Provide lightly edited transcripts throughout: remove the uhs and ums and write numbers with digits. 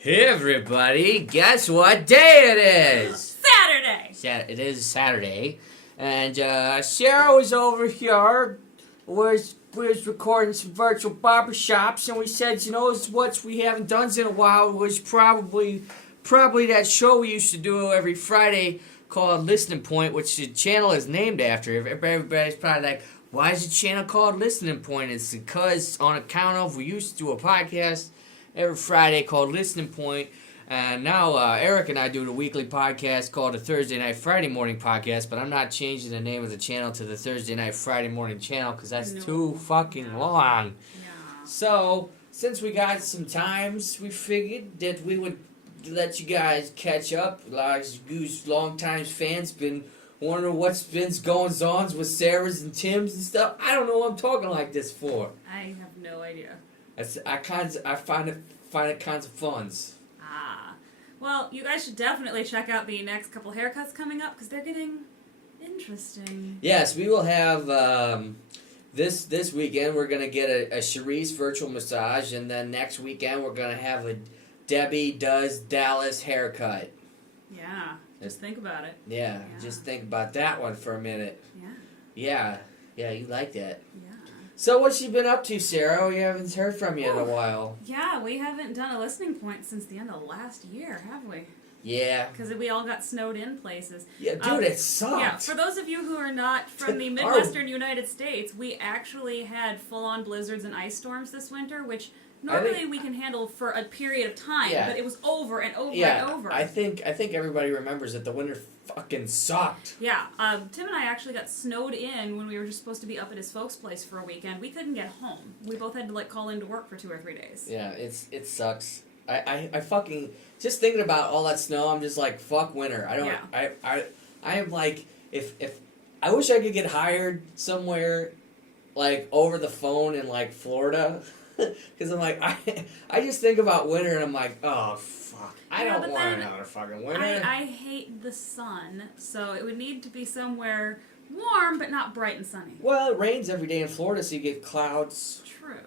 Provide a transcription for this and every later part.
Hey everybody, guess what day it is? Saturday! It is Saturday, and Sarah was over here, was recording some virtual barbershops, and we said, you know, what we haven't done in a while was probably that show we used to do every Friday called Listening Point, which the channel is named after. Everybody's probably like, why is the channel called Listening Point? It's because on account of we used to do a podcast every Friday called Listening Point, and now Eric and I do the weekly podcast called the Thursday Night Friday Morning Podcast, but I'm not changing the name of the channel to the Thursday Night Friday Morning channel because that's too fucking long. Yeah. So, since we got some times, we figured that we would let you guys catch up. A lot of you long-time fans been wondering what's been going on with Sarah's and Tim's and stuff. I don't know what I'm talking like this for. I have no idea. I find it kinds of fun. Well, you guys should definitely check out the next couple haircuts coming up because they're getting interesting. Yes, we will have this weekend. We're gonna get a Charisse virtual massage, and then next weekend we're gonna have a Debbie Does Dallas haircut. Yeah, just think about it. Yeah, just think about that one for a minute. Yeah, you like that. Yeah. So what's you been up to, Sarah? We haven't heard from you in a while. Yeah, we haven't done a listening point since the end of last year, have we? Yeah. Because we all got snowed in places. Yeah, dude, it sucked. Yeah, for those of you who are not from the Midwestern United States, we actually had full-on blizzards and ice storms this winter, which normally we can handle for a period of time, but it was over and over and over. I think everybody remembers that the winter fucking sucked. Yeah, Tim and I actually got snowed in when we were just supposed to be up at his folks' place for a weekend. We couldn't get home. We both had to call into work for 2 or 3 days. Yeah, it sucks. I fucking just thinking about all that snow. I'm just like, fuck winter. I don't. Yeah. I am like, if I wish I could get hired somewhere, like over the phone in like Florida. Because I'm like, I just think about winter and I'm like, oh, fuck. I don't want another fucking winter. I hate the sun, so it would need to be somewhere warm but not bright and sunny. Well, it rains every day in Florida, so you get clouds. True.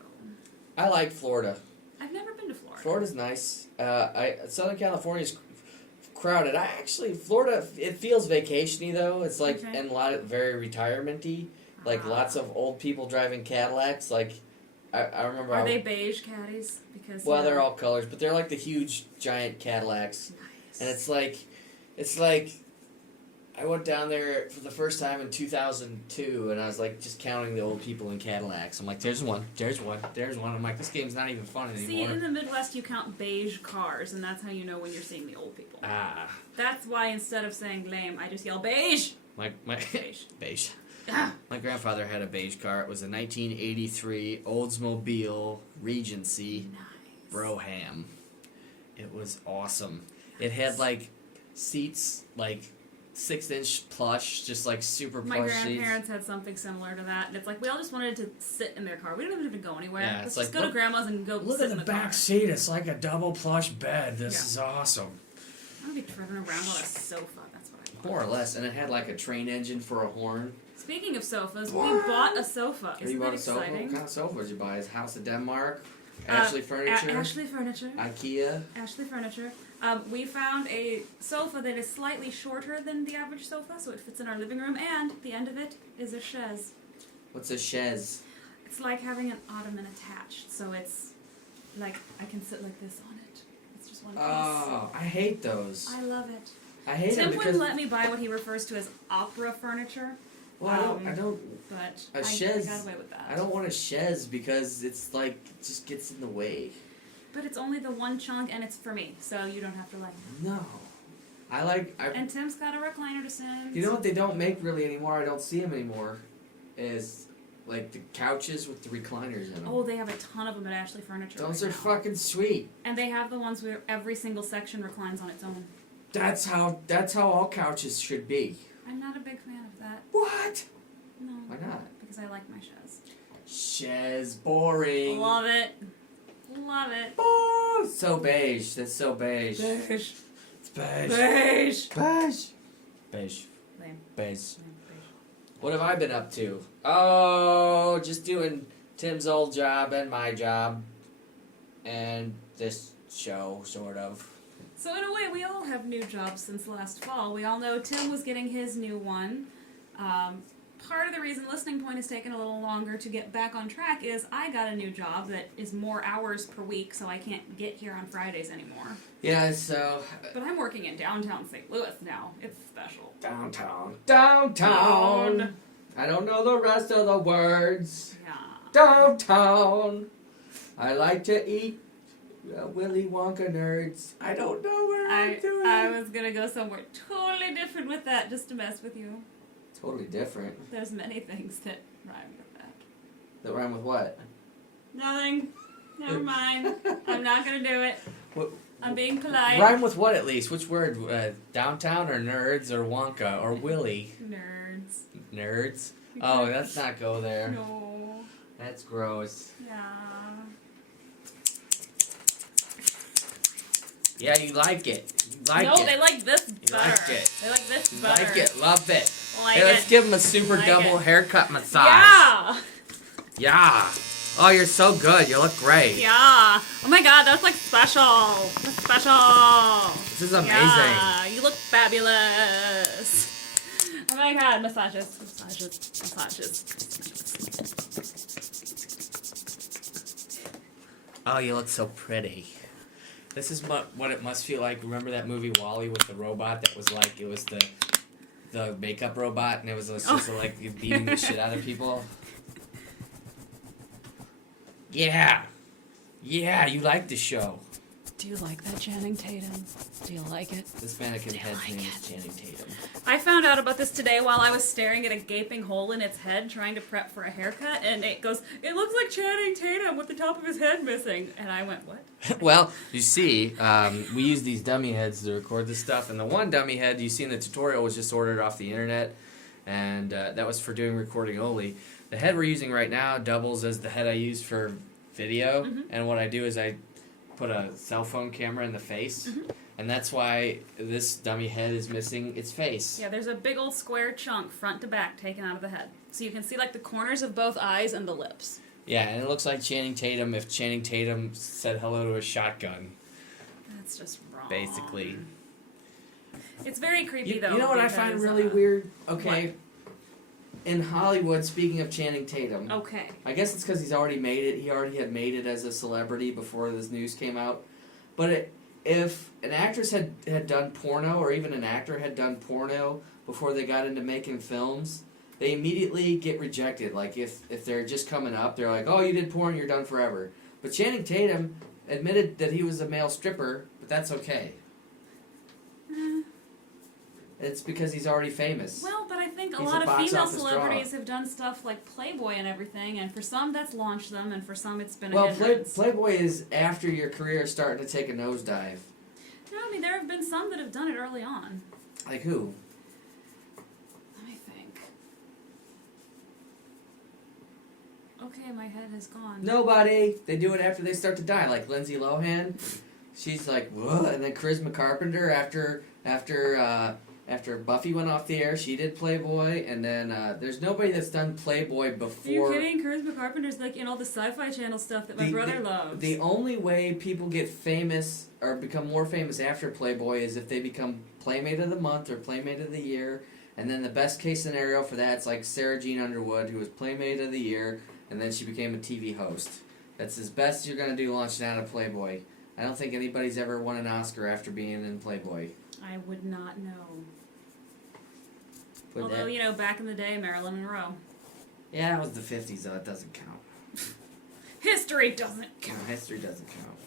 I like Florida. I've never been to Florida. Florida's nice. Southern California's crowded. Florida, it feels vacation-y, though. It's like, and a lot of very retirement-y. Like, lots of old people driving Cadillacs, like... I remember. Are they beige caddies? Because they're all colors, but they're like the huge, giant Cadillacs. Nice. And it's like, I went down there for the first time in 2002, and I was like just counting the old people in Cadillacs. I'm like, there's one. I'm like, this game's not even fun anymore. See, in the Midwest, you count beige cars, and that's how you know when you're seeing the old people. That's why instead of saying lame, I just yell beige. My beige. Beige. My grandfather had a beige car. It was a 1983 Oldsmobile Regency Brougham. It was awesome. It had like seats, like 6-inch plush, just like super plush seats. My grandparents had something similar to that, and it's like we all just wanted to sit in their car. We didn't even have to go anywhere. Yeah, Let's just go to grandma's and go sit in the car. Look at the back seat. It's like a double plush bed. This is awesome. I'm gonna be driving around on a sofa. That's what I want. More or less, and it had like a train engine for a horn. Speaking of sofas, we bought a sofa. Isn't that exciting? What kind of sofa did you buy? Is House of Denmark? Ashley Furniture? Ashley Furniture. IKEA? Ashley Furniture. We found a sofa that is slightly shorter than the average sofa, so it fits in our living room, and the end of it is a chaise. What's a chaise? It's like having an ottoman attached, so it's like I can sit like this on it. It's just one piece. Oh, I hate those. I love it. I hate them Tim because... wouldn't let me buy what he refers to as opera furniture. Well, I don't. But a chaise. I got away with that. I don't want a chaise because it's like it just gets in the way. But it's only the one chunk, and it's for me, so you don't have to like it. No, and Tim's got a recliner to send. You know what they don't make really anymore? I don't see them anymore. Is like the couches with the recliners in them. Oh, they have a ton of them at Ashley Furniture. Those are fucking sweet. And they have the ones where every single section reclines on its own. That's how all couches should be. I'm not a big fan of that. What? No. Why not? Because I like my chaise. Chaise, boring. Love it. Love it. Oh, so beige. That's so beige. Beige. It's beige. Beige. Beige. Beige. Lame. Beige. What have I been up to? Oh, just doing Tim's old job and my job. And this show, sort of. So in a way, we all have new jobs since last fall. We all know Tim was getting his new one. Part of the reason Listening Point has taken a little longer to get back on track is I got a new job that is more hours per week, so I can't get here on Fridays anymore. Yeah, so... But I'm working in downtown St. Louis now. It's special. Downtown. Downtown! I don't know the rest of the words. Yeah. Downtown! I like to eat Willy Wonka nerds. I don't know where I'm doing. I was going to go somewhere totally different with that just to mess with you. Totally different. There's many things that rhyme with that. That rhyme with what? Nothing. Never mind. I'm not going to do it. What? I'm being polite. Rhyme with what at least? Which word? Downtown or nerds or Wonka or Willy? Nerds. Nerds? Oh, let's not go there. No. That's gross. Yeah. Yeah, you like it. You like it. No, they like this better. You like it. They like this You better. like it. Love it. Like hey, let's it. give him a super Like double it. haircut massage. Yeah. Yeah. Oh, you're so good. You look great. Yeah. Oh my god, that's like special. That's special. This is amazing. Yeah, you look fabulous. Oh my god, massages. Oh, you look so pretty. This is what it must feel like. Remember that movie WALL-E with the robot that was like, it was the makeup robot and it was just like beating the shit out of people? Yeah. Yeah, you like the show. Do you like that, Channing Tatum? Do you like it? This mannequin head's name is Channing Tatum. I found out about this today while I was staring at a gaping hole in its head trying to prep for a haircut, and it goes, it looks like Channing Tatum with the top of his head missing. And I went, what? Well, you see, we use these dummy heads to record this stuff, and the one dummy head you see in the tutorial was just ordered off the internet, and that was for doing recording only. The head we're using right now doubles as the head I use for video, and what I do is I put a cell phone camera in the face, and that's why this dummy head is missing its face. Yeah, there's a big old square chunk front to back taken out of the head. So you can see like the corners of both eyes and the lips. Yeah, and it looks like Channing Tatum if Channing Tatum said hello to a shotgun. That's just wrong. Basically. It's very creepy, though. You know what I find because, really weird? Okay. What? In Hollywood, speaking of Channing Tatum, Okay. I guess it's because he's already made it. He already had made it as a celebrity before this news came out. But if an actress had done porno, or even an actor had done porno before they got into making films, they immediately get rejected. Like, if they're just coming up, they're like, oh, you did porn, you're done forever. But Channing Tatum admitted that he was a male stripper, but that's okay. It's because he's already famous. Well, but I think a He's lot a of box female office celebrities have done stuff like Playboy and everything, and for some that's launched them, and for some it's been a hindrance. Playboy is after your career is starting to take a nosedive. No, I mean, there have been some that have done it early on. Like who? Let me think. Okay, my head has gone. Nobody. They do it after they start to die. Like Lindsay Lohan. She's like, whoa. And then Charisma Carpenter, after Buffy went off the air, she did Playboy. And then there's nobody that's done Playboy before. Are you kidding? Charisma Carpenter's like in all the Sci-Fi Channel stuff that my brother loves. The only way people get famous or become more famous after Playboy is if they become Playmate of the Month or Playmate of the Year. And then the best case scenario for that is like Sarah Jean Underwood, who was Playmate of the Year, and then she became a TV host. That's as best you're going to do launching out of Playboy. I don't think anybody's ever won an Oscar after being in Playboy. I would not know. But Although, you know, back in the day, Marilyn Monroe. Yeah, that was the 50s, though. It doesn't count. History doesn't count. No, history doesn't count.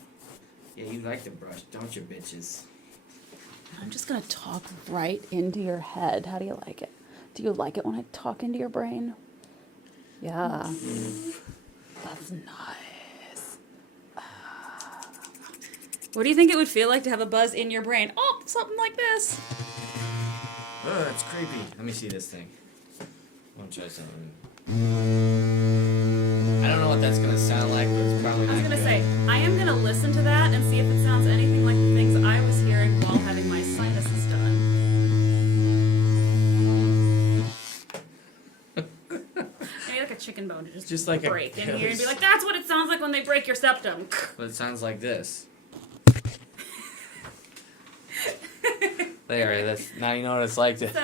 Yeah, you like the brush, don't you, bitches? I'm just going to talk right into your head. How do you like it? Do you like it when I talk into your brain? Yeah. That's nice. What do you think it would feel like to have a buzz in your brain? Oh, something like this. Ugh, it's creepy. Let me see this thing. I want to try something. I don't know what that's going to sound like, but it's probably I was not going to good. say, I am going to listen to that and see if it sounds anything like the things I was hearing while having my sinuses done. Maybe like a chicken bone to just like break a in here and be like, that's what it sounds like when they break your septum. But it sounds like this. There, now you know what it's like to... So,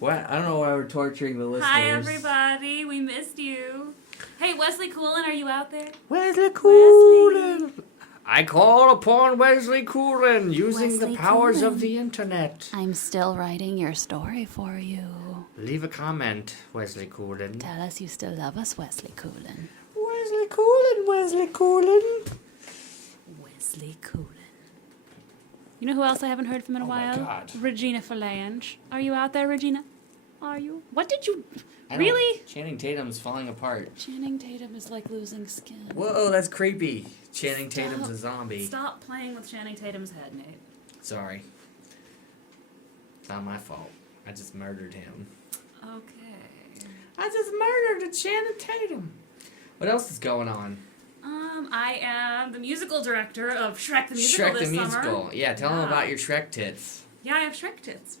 What? I don't know why we're torturing the listeners. hi, everybody. We missed you. Hey, Wesley Coolin, are you out there? Wesley Coolin! I call upon Wesley Coolin using Wesley the powers of Coolin. the internet. I'm still writing your story for you. Leave a comment, Wesley Coolin. Tell us you still love us, Wesley Coolin. Wesley Coolin, Wesley Coolin. Wesley Coolin. You know who else I haven't heard from in a while? My God. Regina Phalange. Are you out there, Regina? Are you? What did you... I Really? don't- Channing Tatum's falling apart. Channing Tatum is like losing skin. Whoa, that's creepy. Channing Tatum's a zombie. Stop playing with Channing Tatum's head, Nate. Sorry. It's not my fault. I just murdered him. Okay. I just murdered a Channing Tatum. What else is going on? I am the musical director of Shrek the Musical Shrek this the summer. Musical. Yeah, tell them about your Shrek tits. Yeah, I have Shrek tits.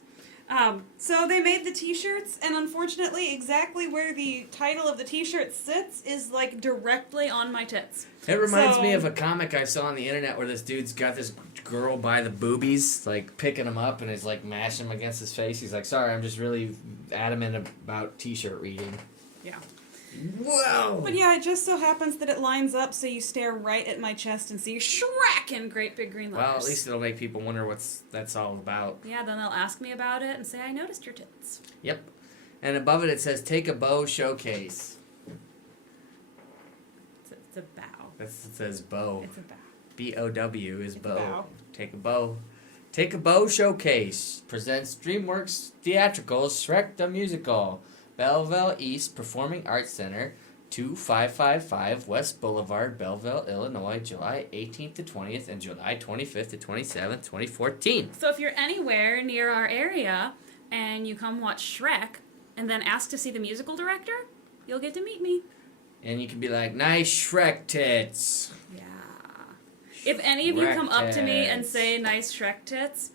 So they made the t-shirts, and unfortunately, exactly where the title of the t-shirt sits is, like, directly on my tits. It reminds me of a comic I saw on the internet where this dude's got this girl by the boobies, like, picking him up, and he's, like, mashing him against his face. He's like, sorry, I'm just really adamant about t-shirt reading. Yeah. Whoa! But yeah, it just so happens that it lines up so you stare right at my chest and see Shrek in great big green letters. Well, at least it'll make people wonder that's all about. Yeah, then they'll ask me about it and say, I noticed your tits. Yep. And above it says, take a bow showcase. It's a bow. It says bow. It's a bow. B-O-W is It's a bow. bow. Take a bow. Take a Bow Showcase presents DreamWorks Theatricals Shrek the Musical. Belleville East Performing Arts Center, 2555 West Boulevard, Belleville, Illinois, July 18th to 20th and July 25th to 27th, 2014. So if you're anywhere near our area and you come watch Shrek and then ask to see the musical director, you'll get to meet me. And you can be like, nice Shrek tits. Yeah. If any of you come up to me and tits. say nice Shrek tits,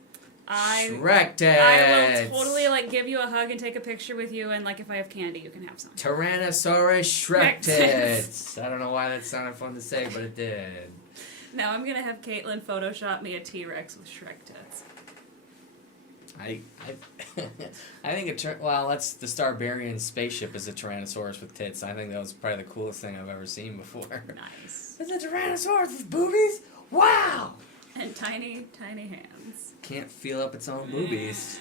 Shrek tits. I will totally like give you a hug and take a picture with you, and like if I have candy, you can have some. Tyrannosaurus Shrek Shrek tits. tits. I don't know why that sounded fun to say, but it did. Now I'm gonna have Caitlin Photoshop me a T-Rex with Shrek tits. I think that's the Starbarian spaceship is a Tyrannosaurus with tits. I think that was probably the coolest thing I've ever seen before. Nice. It's a Tyrannosaurus with boobies? Wow! And tiny, tiny hands. Can't feel up its own boobies.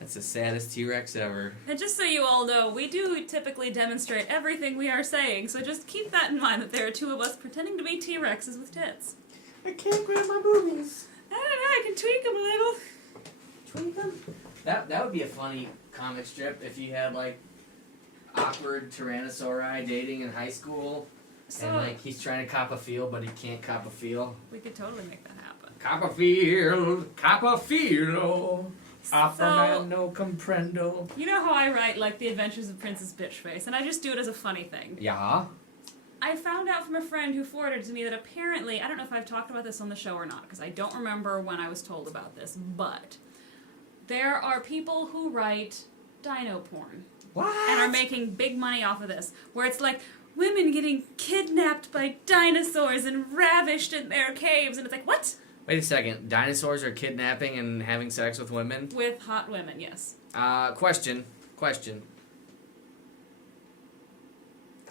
That's the saddest T-Rex ever. And just so you all know, we do typically demonstrate everything we are saying, so just keep that in mind that there are two of us pretending to be T-Rexes with tits. I can't grab my boobies. I don't know, I can tweak them a little. Tweak them? That would be a funny comic strip if you had, like, awkward Tyrannosauri dating in high school. So, And, like, he's trying to cop a feel, but he can't cop a feel. we could totally make that happen. Cop a feel. Aquaman no comprendo. You know how I write, like, The Adventures of Princess Bitchface, and I just do it as a funny thing. Yeah. I found out from a friend who forwarded to me that apparently, I don't know if I've talked about this on the show or not, because I don't remember when I was told about this, but there are people who write dino porn. What? And are making big money off of this, where it's like women getting kidnapped by dinosaurs and ravished in their caves, and it's like, what? Wait a second. Dinosaurs are kidnapping and having sex with women? With hot women, yes. Question.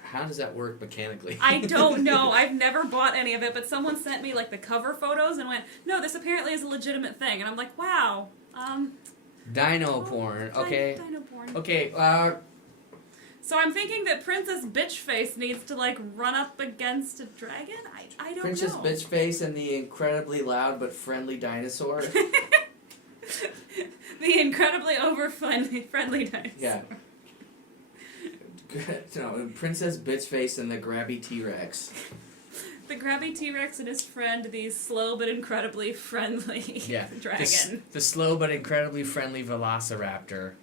How does that work mechanically? I don't know. I've never bought any of it, but someone sent me like the cover photos and went, "No, this apparently is a legitimate thing." And I'm like, "Wow." Dino porn. Okay. Dino porn. Okay. So I'm thinking that Princess Bitchface needs to like run up against a dragon. I don't Princess know. Bitchface and the incredibly loud but friendly dinosaur. The incredibly friendly dinosaur. Yeah. No, Princess Bitchface and the grabby T-Rex. The grabby T-Rex and his friend, the slow but incredibly friendly dragon. The slow but incredibly friendly Velociraptor.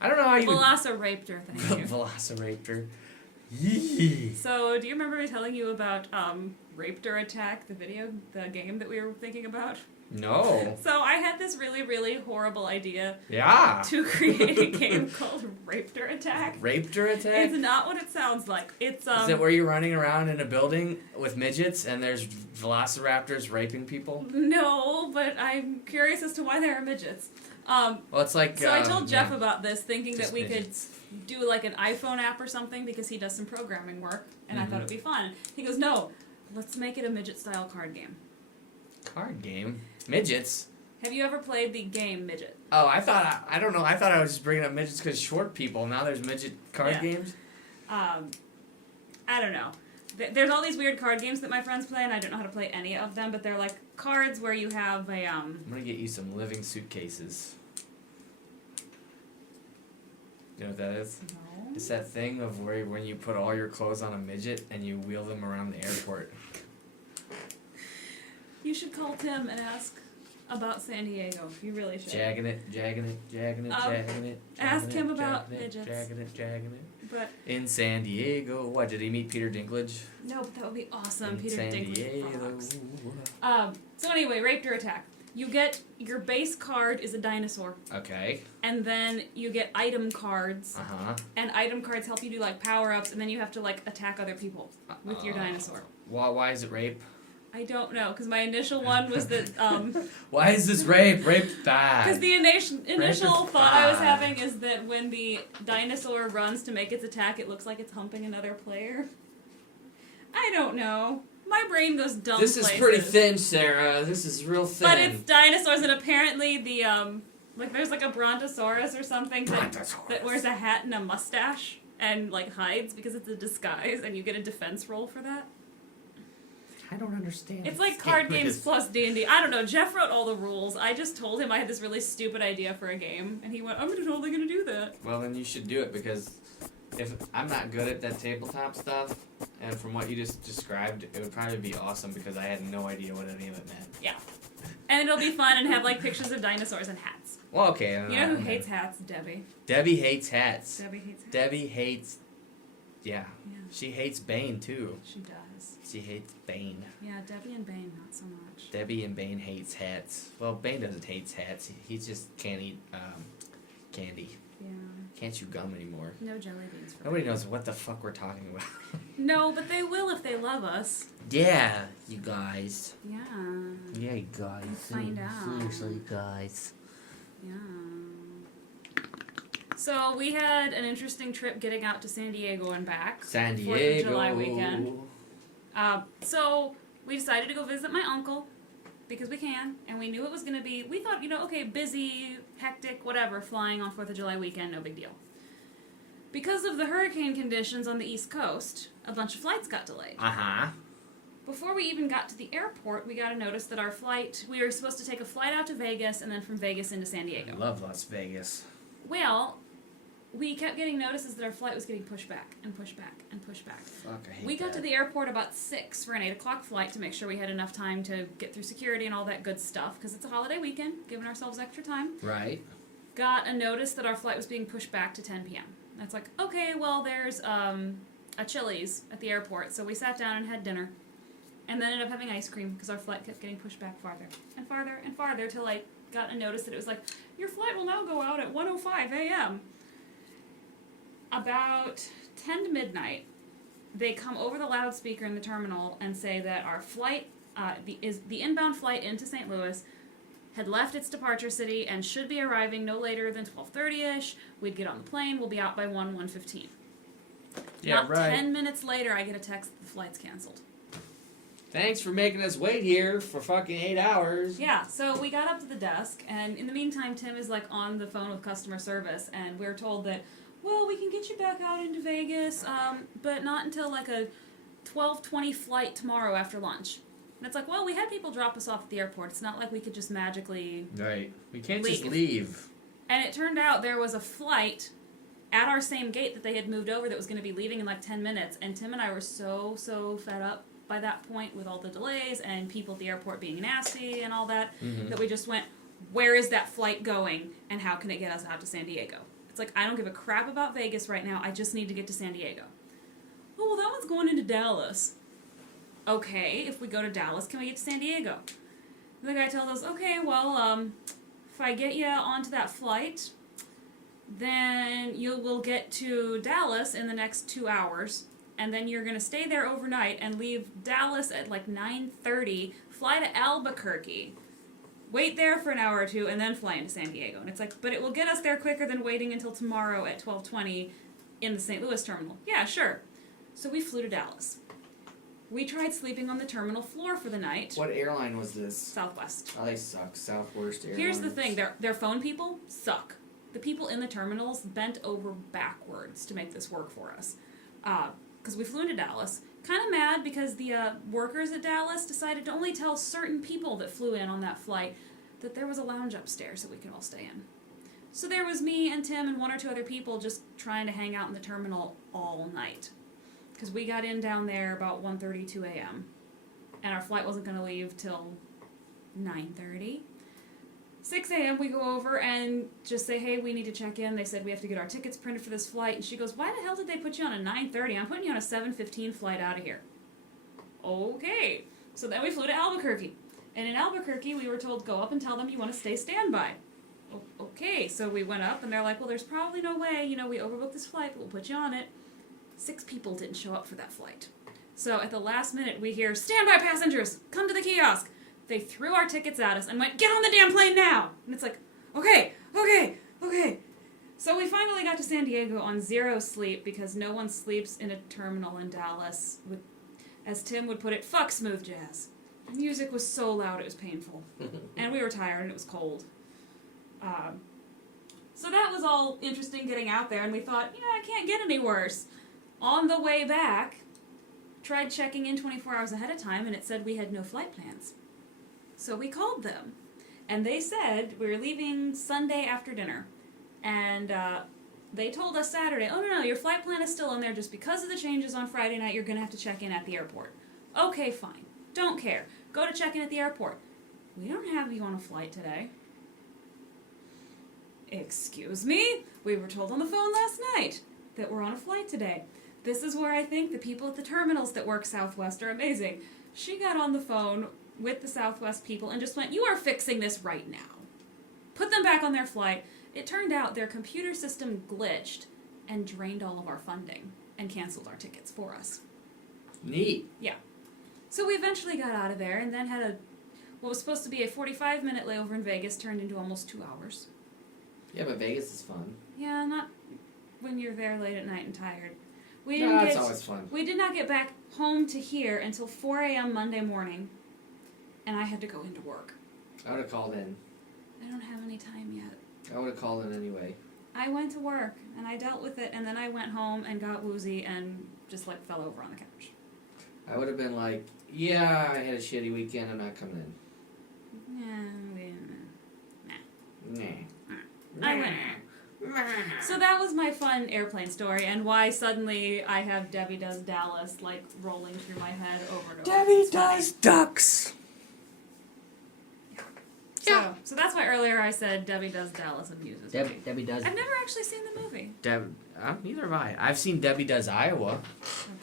I don't know how you Velociraptor, thank you. Velociraptor. Yee. So, do you remember me telling you about Raptor Attack, the game that we were thinking about? No. So, I had this really, really horrible idea Yeah. to create a game called Raptor Attack. Raptor Attack? It's not what it sounds like. It's Is it where you're running around in a building with midgets and there's velociraptors raping people? No, but I'm curious as to why there are midgets. Well, it's like... So I told Jeff about this, thinking that we could do like an iPhone app or something, because he does some programming work, and I thought it'd be fun. He goes, no, let's make it a midget-style card game. Card game? Midgets? Have you ever played the game Midget? Oh, I thought I was just bringing up midgets because short people. Now there's midget card games? I don't know. There's all these weird card games that my friends play, and I don't know how to play any of them, but they're like cards where you have a... I'm going to get you some living suitcases. You know what that is? No. It's that thing of where when you put all your clothes on a midget and you wheel them around the airport. You should call Tim and ask about San Diego. You really should. Jagging it. Ask him about midgets. Jagging it. But in San Diego. What, did he meet Peter Dinklage? no, but that would be awesome. In Peter San Dinklage Diego. fox. So anyway, Raptor Attack. You get your base card is a dinosaur. Okay. And then you get item cards. Uh-huh. And item cards help you do like power-ups, and then you have to like attack other people with your dinosaur. Why is it rape? I don't know, because my initial one was that... Why is this rape? Rape's bad. Because the initial thought I was having is that when the dinosaur runs to make its attack, it looks like it's humping another player. I don't know. My brain goes dumb This is places. pretty thin, Sarah. This is real thin. But it's dinosaurs, and apparently the, like there's like a brontosaurus or something that wears a hat and a mustache and like hides because it's a disguise, and you get a defense roll for that. I don't understand. It's like card games plus D&D. I don't know. Jeff wrote all the rules. I just told him I had this really stupid idea for a game, and he went, I'm totally going to do that. Well, then you should do it, because if I'm not good at that tabletop stuff, and from what you just described, it would probably be awesome, because I had no idea what any of it meant. Yeah. And it'll be fun and have like pictures of dinosaurs and hats. Well, okay. You know who hates hats? Debbie. Debbie hates hats. Debbie hates hats. Debbie hates... Yeah. Yeah. She hates Bane, too. She does. She hates Bane. Yeah, Debbie and Bane, not so much. Debbie and Bane hates hats. Well, Bane doesn't hate hats. He just can't eat candy. Yeah. Can't chew gum anymore. No jelly beans for Nobody me. knows what the fuck we're talking about. No, but they will if they love us. Yeah, you guys. Yeah. Yeah, you guys. Find out. Seriously, guys. Yeah. So we had an interesting trip getting out to San Diego and back. San 4th of Diego. July weekend. So we decided to go visit my uncle because we can, and we knew it was going to be, we thought, okay, busy, hectic, whatever, flying on 4th of July weekend, no big deal. Because of the hurricane conditions on the East Coast, a bunch of flights got delayed. Uh-huh. Before we even got to the airport, we got a notice that our flight, we were supposed to take a flight out to Vegas and then from Vegas into San Diego. I love Las Vegas. Well, we kept getting notices that our flight was getting pushed back and pushed back and pushed back. Fuck, I hate We got that. to the airport about 6 for an 8 o'clock flight to make sure we had enough time to get through security and all that good stuff, because it's a holiday weekend, giving ourselves extra time. Right. Got a notice that our flight was being pushed back to 10 p.m. That's like, okay, well, there's a Chili's at the airport, so we sat down and had dinner, and then ended up having ice cream because our flight kept getting pushed back farther and farther and farther till I got a notice that it was like, your flight will now go out at 1:05 a.m. About 10 to midnight, they come over the loudspeaker in the terminal and say that our flight, the inbound flight into St. Louis, had left its departure city and should be arriving no later than 12:30ish. We'd get on the plane. We'll be out by 1:15. Yeah, Not right. 10 minutes later, I get a text that the flight's canceled. Thanks for making us wait here for fucking 8 hours. Yeah, so we got up to the desk, and in the meantime, Tim is like on the phone with customer service, and we're told that, well, we can get you back out into Vegas, but not until like a 12:20 flight tomorrow after lunch. And it's like, well, we had people drop us off at the airport. It's not like we could just magically Right. We can't leave. just leave. And it turned out there was a flight at our same gate that they had moved over that was going to be leaving in like 10 minutes. And Tim and I were so fed up by that point with all the delays and people at the airport being nasty and all that, that we just went, where is that flight going and how can it get us out to San Diego? It's like, I don't give a crap about Vegas right now. I just need to get to San Diego. Oh, well, that one's going into Dallas. Okay, if we go to Dallas, can we get to San Diego? The guy tells us, okay, well, if I get you onto that flight, then you will get to Dallas in the next 2 hours, and then you're going to stay there overnight and leave Dallas at like 9:30, fly to Albuquerque, wait there for an hour or two, and then fly into San Diego. And it's like, but it will get us there quicker than waiting until tomorrow at 12:20 in the St. Louis terminal. Yeah, sure. So we flew to Dallas. We tried sleeping on the terminal floor for the night. What airline was this? Southwest. Oh, they suck. Southwest Airlines. Here's the thing. Their phone people suck. The people in the terminals bent over backwards to make this work for us. Because we flew into Dallas. Kind of mad because the workers at Dallas decided to only tell certain people that flew in on that flight that there was a lounge upstairs that we could all stay in. So there was me and Tim and one or two other people just trying to hang out in the terminal all night. Because we got in down there about 1:32 a.m. And our flight wasn't going to leave till 9:30. 6 a.m. we go over and just say, hey, we need to check in. They said we have to get our tickets printed for this flight. And she goes, why the hell did they put you on a 9:30? I'm putting you on a 7:15 flight out of here. Okay. So then we flew to Albuquerque. And in Albuquerque, we were told, go up and tell them you want to stay standby. Okay. So we went up and they're like, well, there's probably no way. You know, we overbooked this flight, but we'll put you on it. 6 people didn't show up for that flight. So at the last minute, we hear, standby passengers, come to the kiosk. They threw our tickets at us and went, get on the damn plane now! And it's like, okay. So we finally got to San Diego on 0 sleep because no one sleeps in a terminal in Dallas with, as Tim would put it, fuck smooth jazz. The music was so loud it was painful. And we were tired and it was cold. So that was all interesting getting out there, and we thought, yeah, it can't get any worse. On the way back, tried checking in 24 hours ahead of time, and it said we had no flight plans. So we called them, and they said we were leaving Sunday after dinner. And they told us Saturday, oh, no, your flight plan is still in there. Just because of the changes on Friday night, you're going to have to check in at the airport. Okay, fine. Don't care. Go to check in at the airport. We don't have you on a flight today. Excuse me? We were told on the phone last night that we're on a flight today. This is where I think the people at the terminals that work Southwest are amazing. She got on the phone with the Southwest people and just went, you are fixing this right now. Put them back on their flight. It turned out their computer system glitched and drained all of our funding and canceled our tickets for us. Neat. Yeah. So we eventually got out of there and then had what was supposed to be a 45-minute layover in Vegas turned into almost 2 hours. Yeah, but Vegas is fun. Yeah, not when you're there late at night and tired. That's always fun. We did not get back home to here until 4 a.m. Monday morning, and I had to go into work. I would have called in. I don't have any time yet. I would have called in anyway. I went to work, and I dealt with it, and then I went home and got woozy and just, fell over on the couch. I would have been like, yeah, I had a shitty weekend, I'm not coming in. I went. So that was my fun airplane story, and why suddenly I have Debbie Does Dallas, rolling through my head over and over. Debbie Does Ducks! Yeah. So that's why earlier I said Debbie Does Dallas amuses me. Debbie Does... I've never actually seen the movie. Neither have I. I've seen Debbie Does Iowa.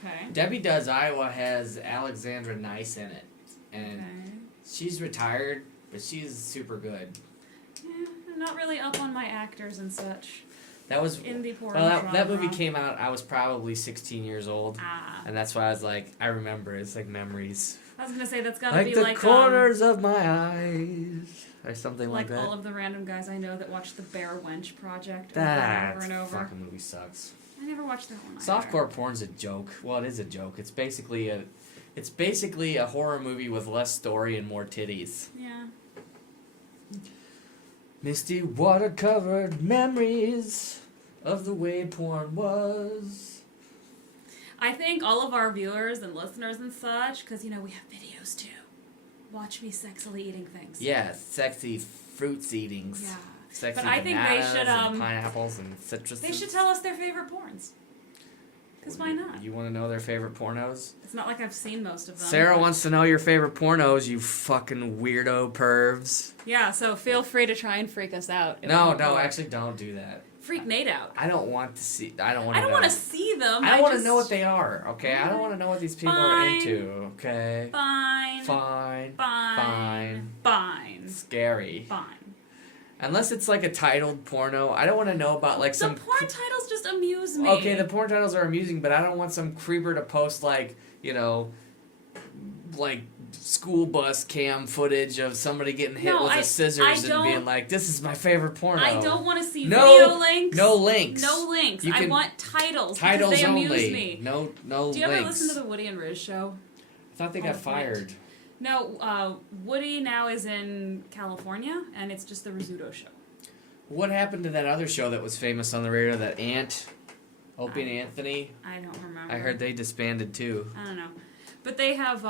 Okay. Debbie Does Iowa has Alexandra Nice in it. And she's retired, but she's super good. Yeah, I'm not really up on my actors and such. That was indie porn. Well, that movie came out, I was probably 16 years old. Ah. And that's why I was like, I remember. It's like memories. I was going to say, that's got to be like the corners of my eyes. Or something like that. Like all of the random guys I know that watch the Bear Wench Project over and over. That fucking movie sucks. I never watched that one either. Softcore porn's a joke. Well, it is a joke. It's basically a horror movie with less story and more titties. Yeah. Misty water-covered memories of the way porn was. I think all of our viewers and listeners and such, because, we have videos too. Watch me sexily eating things. Yeah, sexy fruits eatings. Yeah. Sexy but I think they should, and pineapples and citrus. They should tell us their favorite porns. Because why not? You want to know their favorite pornos? It's not like I've seen most of them. Sarah wants to know your favorite pornos, you fucking weirdo pervs. Yeah, so feel free to try and freak us out. No, actually don't do that. Freak Nate out. I don't want to see. I don't want to see them. I don't want to know what they are. Okay, I don't want to know what these people are into. Okay. Fine. Scary. Fine. Unless it's like a titled porno, I don't want to know about like some. The porn titles just amuse me. Okay, the porn titles are amusing, but I don't want some creeper to post like school bus cam footage of somebody getting hit with a scissors and being like, "This is my favorite porno." I don't want to see video links. No links. No links. I want titles. Titles because they only. amuse me. No links. Do you ever listen to the Woody and Riz show? I thought they got fired. No, Woody now is in California, and it's just the Rizzuto show. What happened to that other show that was famous on the radio, that Opie and Anthony? I don't remember. I heard they disbanded too. I don't know. But they have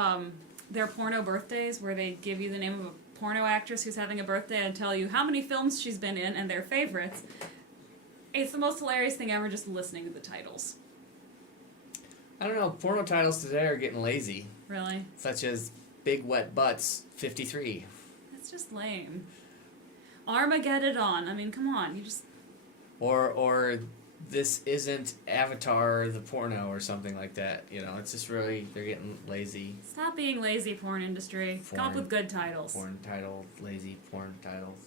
their porno birthdays where they give you the name of a porno actress who's having a birthday and tell you how many films she's been in and their favorites. It's the most hilarious thing ever, just listening to the titles. I don't know, porno titles today are getting lazy. Really? Such as Big Wet Butts 53. That's just lame. Armageddon. I mean, come on, you just... Or this isn't Avatar the porno or something like that. You know, it's just really, they're getting lazy. Stop being lazy, porn industry. Come up with good titles. Porn title, lazy porn titles.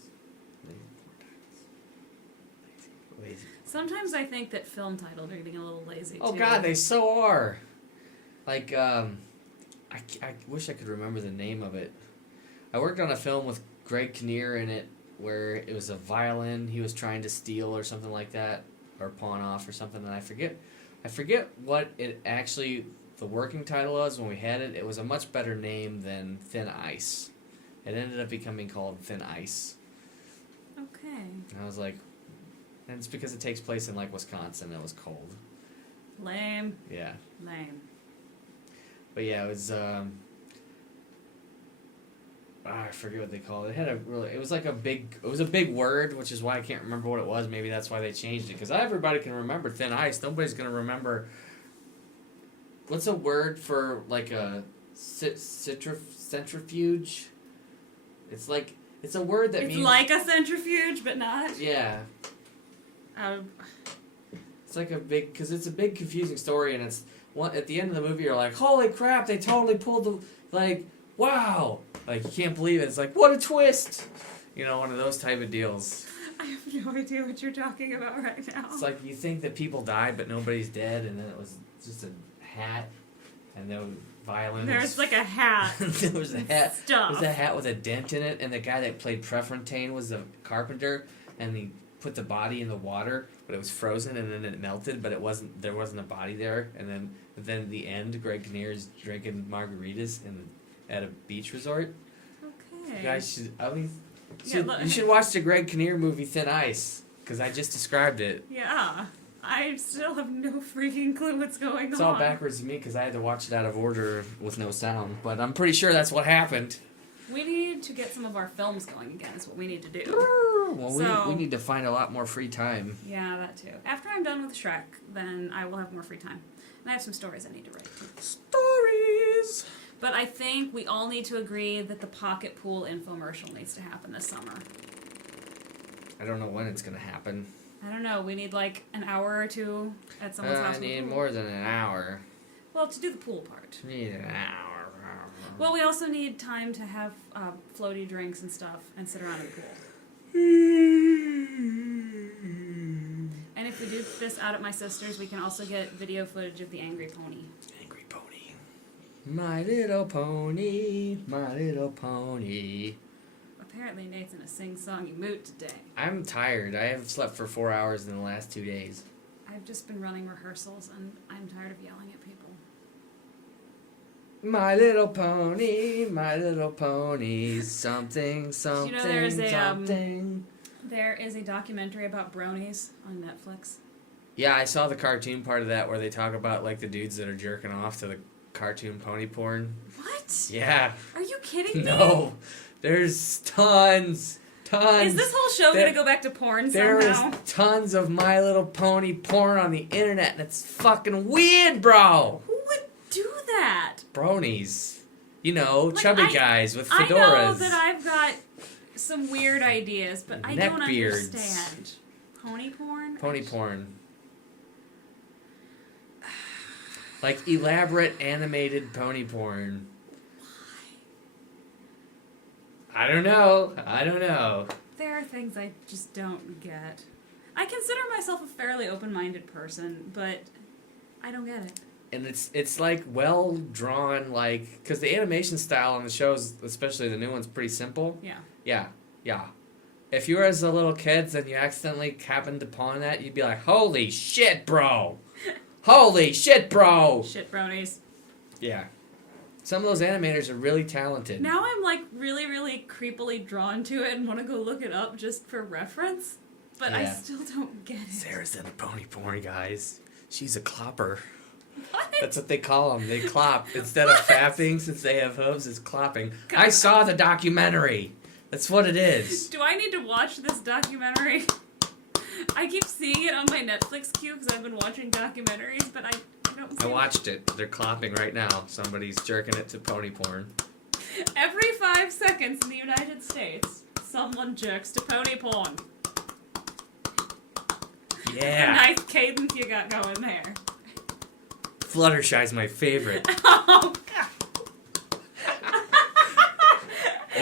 Lazy. Sometimes I think that film titles are getting a little lazy, Oh too. God, they so are. Like, I wish I could remember the name of it. I worked on a film with Greg Kinnear in it where it was a violin he was trying to steal or something like that, or pawn off or something, and I forget what it actually, the working title was when we had it. It was a much better name than Thin Ice. It ended up becoming called Thin Ice. Okay. And I was like, and it's because it takes place in like Wisconsin. It was cold. Lame. Yeah. Lame. But yeah, it was. I forget what they called it. It had it was like a big word, which is why I can't remember what it was. Maybe that's why they changed it. Because everybody can remember Thin Ice. Nobody's gonna remember. What's a word for like a centrifuge? It's a word that means. It's like a centrifuge, but not. Yeah. It's like because it's a big confusing story, and it's at the end of the movie you're like, holy crap, they totally pulled wow. Like, you can't believe it. It's like, what a twist! You know, one of those type of deals. I have no idea what you're talking about right now. It's like you think that people died, but nobody's dead, and then it was just a hat, and there was violence. There's like a hat. There was a hat. Stuff. There was a hat with a dent in it, and the guy that played Prefontaine was a carpenter, and he put the body in the water, but it was frozen, and then it melted, but there wasn't a body there, and then at the end, Greg Kinnear is drinking margaritas at a beach resort. Okay. You guys should. Yeah, you should watch the Greg Kinnear movie Thin Ice, because I just described it. Yeah. I still have no freaking clue what's going on. It's all backwards to me because I had to watch it out of order with no sound, but I'm pretty sure that's what happened. We need to get some of our films going again, is what we need to do. Well, we need to find a lot more free time. Yeah, that too. After I'm done with Shrek, then I will have more free time. And I have some stories I need to write. Stories! But I think we all need to agree that the pocket pool infomercial needs to happen this summer. I don't know when it's going to happen. I don't know. We need like an hour or two at someone's house. I need more than an hour. Well, to do the pool part. I need an hour. Well, we also need time to have floaty drinks and stuff and sit around in the pool. And if we do this out at my sister's, we can also get video footage of the Angry Pony. Angry Pony. My little pony, my little pony. Apparently Nate's in a sing-songy mood today. I'm tired. I have slept for 4 hours in the last 2 days. I've just been running rehearsals, and I'm tired of yelling at people. My little pony, something, something, You know, there is something. There is a documentary about bronies on Netflix. Yeah, I saw the cartoon part of that where they talk about like the dudes that are jerking off to the cartoon pony porn. What? Yeah. Are you kidding me? No. There's tons. Is this whole show going to go back to porn somehow? There is tons of My Little Pony porn on the internet, and it's fucking weird, bro. Who would do that? Bronies. You know, like, chubby guys with fedoras. I know that I've got some weird ideas, but I don't beards. understand. Pony porn? Pony porn. Like elaborate animated pony porn. I don't know. There are things I just don't get. I consider myself a fairly open-minded person, but I don't get it. and it's like well drawn, like because the animation style on the shows, especially the new one's pretty simple. Yeah. If you were as a little kid and you accidentally happened upon that, you'd be like, "Holy shit, bro! Holy shit, bro!" Shit bronies. Yeah. Some of those animators are really talented. Now I'm like really, really creepily drawn to it and want to go look it up just for reference, but I still don't get it. Sarah's in the pony porn, guys. She's a clopper. What? That's what they call them. They clop. Instead of fapping, since they have hooves, it's clopping. I saw the documentary. That's what it is. Do I need to watch this documentary? I keep seeing it on my Netflix queue because I've been watching documentaries, but I don't see I watched it. They're clopping right now. Somebody's jerking it to pony porn. Every 5 seconds in the United States, someone jerks to pony porn. Yeah. Nice cadence you got going there. Fluttershy's my favorite. Oh, God.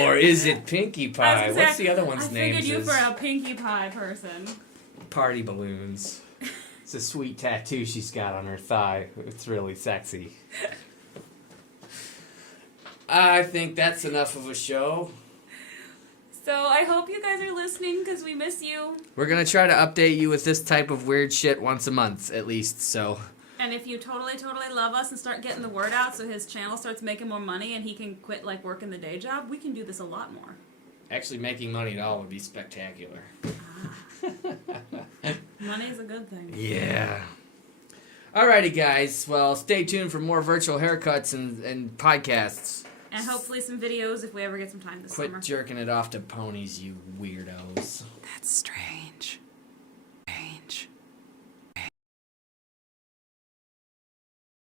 Or is it Pinkie Pie? Say, What's the other one's name? I figured you for a Pinkie Pie person. Party balloons. It's a sweet tattoo she's got on her thigh. It's really sexy. I think that's enough of a show. So I hope you guys are listening because we miss you. We're going to try to update you with this type of weird shit once a month, at least, so... And if you totally, totally love us and start getting the word out so his channel starts making more money and he can quit, like, working the day job, we can do this a lot more. Actually, making money at all would be spectacular. Money is a good thing. Yeah. Alrighty, guys. Well, stay tuned for more virtual haircuts and podcasts. And hopefully some videos if we ever get some time this summer. Quit jerking it off to ponies, you weirdos. That's strange.